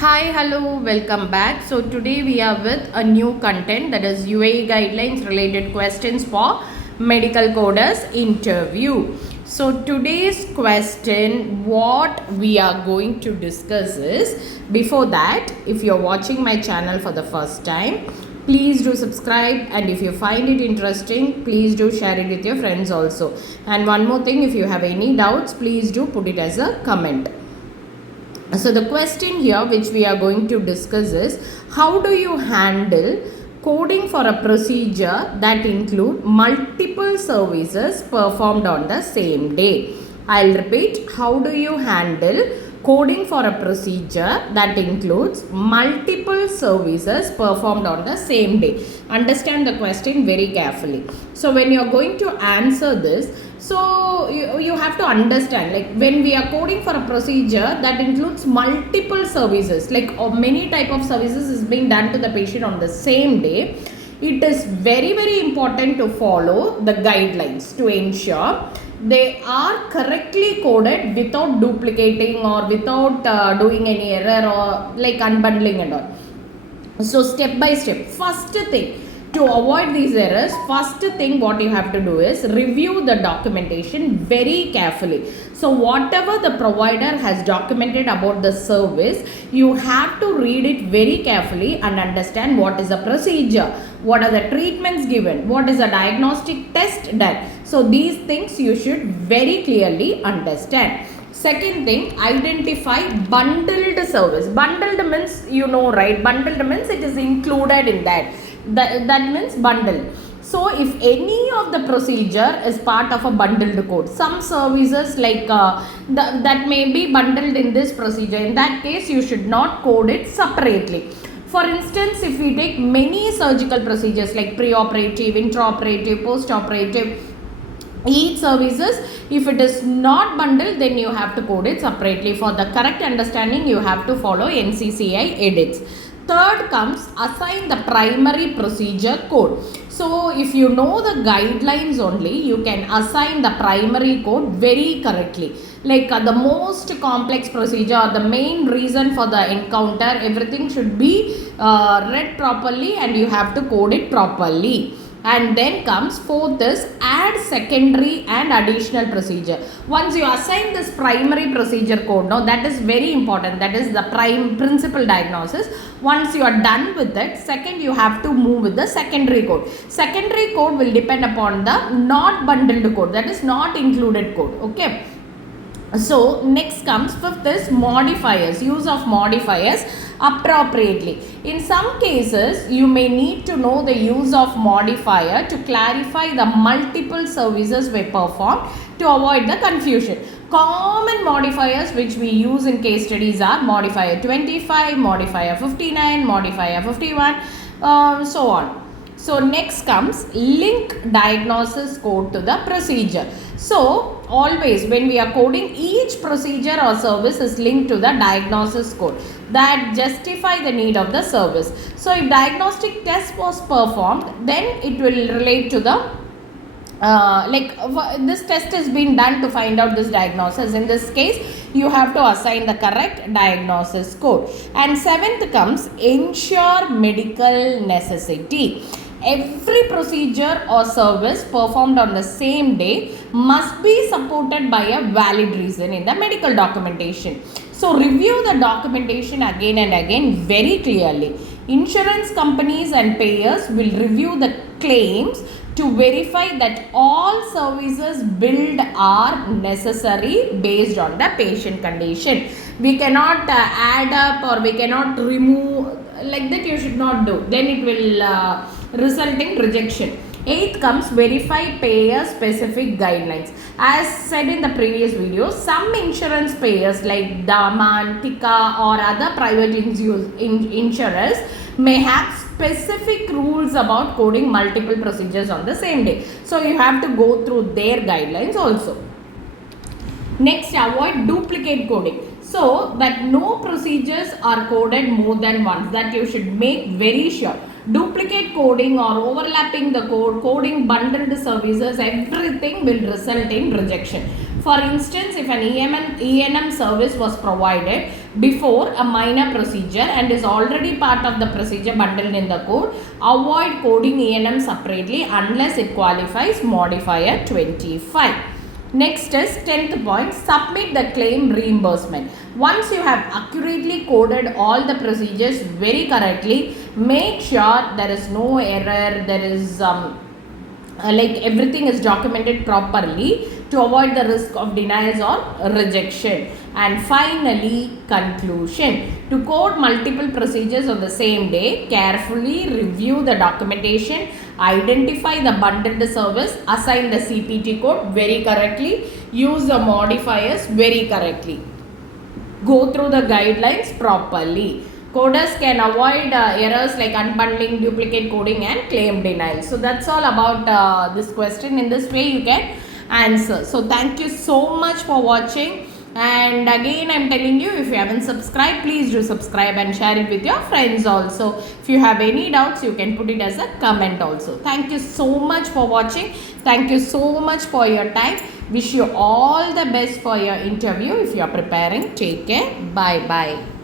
Hi, hello, welcome back. So today we are with a new content, that is UAE guidelines related questions for medical coders interview. So today's question, what we are going to discuss is, before that, if you're watching my channel for the first time, please do subscribe, and if you find it interesting, please do share it with your friends also. And one more thing, if you have any doubts, please do put it as a comment. So the question here which we are going to discuss is, how do you handle coding for a procedure that include multiple services performed on the same day? I'll repeat, how do you handle coding for a procedure that includes multiple services performed on the same day? Understand the question very carefully. So when you are going to answer this, so you have to understand, like when we are coding for a procedure that includes multiple services, like many type of services is being done to the patient on the same day, it is very important to follow the guidelines to ensure they are correctly coded without duplicating or without doing any error or like unbundling and all. So step by step, first thing, to avoid these errors, first thing what you have to do is review the documentation very carefully. So whatever the provider has documented about the service, you have to read it very carefully and understand what is the procedure, what are the treatments given, what is the diagnostic test done. So these things you should very clearly understand. Second thing, identify bundled service. Bundled means, you know, right? Bundled means it is included in that. That means bundle. So if any of the procedure is part of a bundled code, some services like that may be bundled in this procedure, in that case you should not code it separately. For instance, if we take many surgical procedures like preoperative, intraoperative, postoperative, each services, if it is not bundled, then you have to code it separately. For the correct understanding, you have to follow NCCI edits. Third comes, assign the primary procedure code. So if you know the guidelines only, you can assign the primary code very correctly. Like the most complex procedure, the main reason for the encounter, everything should be read properly and you have to code it properly. And then comes fourth is, add secondary and additional procedure. Once you assign this primary procedure code, now that is very important, that is the principal diagnosis. Once you are done with it, second you have to move with the secondary code. Secondary code will depend upon the not bundled code, that is not included code. Okay. So next comes fifth is modifiers, use of modifiers appropriately. In some cases, you may need to know the use of modifier to clarify the multiple services we perform to avoid the confusion. Common modifiers which we use in case studies are modifier 25, modifier 59, modifier 51, so on. So next comes link diagnosis code to the procedure. So always when we are coding, each procedure or service is linked to the diagnosis code that justify the need of the service. So if diagnostic test was performed, then it will relate to the this test has been done to find out this diagnosis. In this case, you have to assign the correct diagnosis code. And seventh comes, ensure medical necessity. Every procedure or service performed on the same day must be supported by a valid reason in the medical documentation. So review the documentation again and again very clearly. Insurance companies and payers will review the claims to verify that all services billed are necessary based on the patient condition. We cannot add up or we cannot remove, like that you should not do. Then it will result in rejection. Eighth comes, verify payer specific guidelines. As said in the previous video, some insurance payers like Daman, Tika or other private insurers may have specific rules about coding multiple procedures on the same day. So you have to go through their guidelines also. Next, avoid duplicate coding. So that no procedures are coded more than once, that you should make very sure. Duplicate coding or overlapping the code, coding bundled services, everything will result in rejection. For instance, if an ENM service was provided before a minor procedure and is already part of the procedure bundled in the code, avoid coding E&M separately unless it qualifies modifier 25. Next is 10th point, submit the claim reimbursement. Once you have accurately coded all the procedures very correctly, make sure there is no error, there is like everything is documented properly to avoid the risk of denials or rejection. And finally, conclusion. To code multiple procedures on the same day, carefully review the documentation, identify the bundled service, assign the CPT code very correctly, use the modifiers very correctly. Go through the guidelines properly. Coders can avoid errors like unbundling, duplicate coding and claim denial. So that's all about this question. In this way you can answer. So thank you so much for watching. And again I'm telling you, if you haven't subscribed, please do subscribe and share it with your friends also. If you have any doubts, you can put it as a comment also. Thank you so much for watching. Thank you so much for your time. Wish you all the best for your interview if you are preparing. Take care. Bye bye.